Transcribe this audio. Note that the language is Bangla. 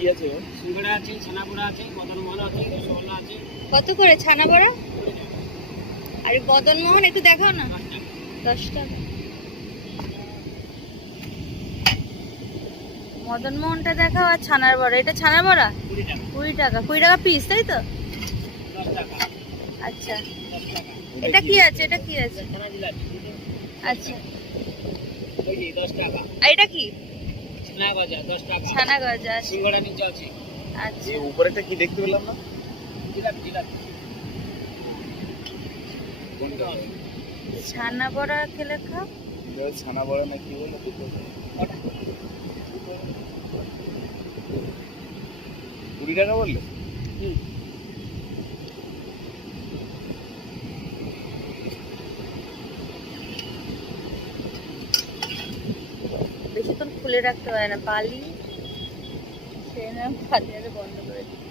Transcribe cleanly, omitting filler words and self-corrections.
কি আছে? সিঙ্গাড়া আছে, ছানা বড়া আছে, মদনমোহন আছে, রসগোল্লা আছে। কত করে ছানা বড়া? আর মদনমোহন একটু দেখাও না। 10 টাকা। মদনমোহনটা দেখাও আর ছানার বড়া। এটা ছানার বড়া 20 টাকা। 20 টাকা। 20 টাকা পিস, তাই তো? 10 টাকা। আচ্ছা, 10 টাকা। এটা কি আছে? এটা কি আছে? ছানা জিলাপি। আচ্ছা, ওই যে 10 টাকা। আর এটা কি? ছানা গজা 10 টাকা। ছানা গজা আছে। সিঙ্গাড়া নিচে আছে। আচ্ছা, এই উপরেটা কি দেখতে পেলাম না? জিলাপি জিলাপি। কোনটা? ছানা বড়া খেলে খাও। এটা ছানা বড়া না কি বলে দুটো? ওটা 20 টাকা বললে? হুম। বেশিক্ষণ খুলে রাখতে পারে না, বালি সে না বাজারে বন্ধ করে দিই।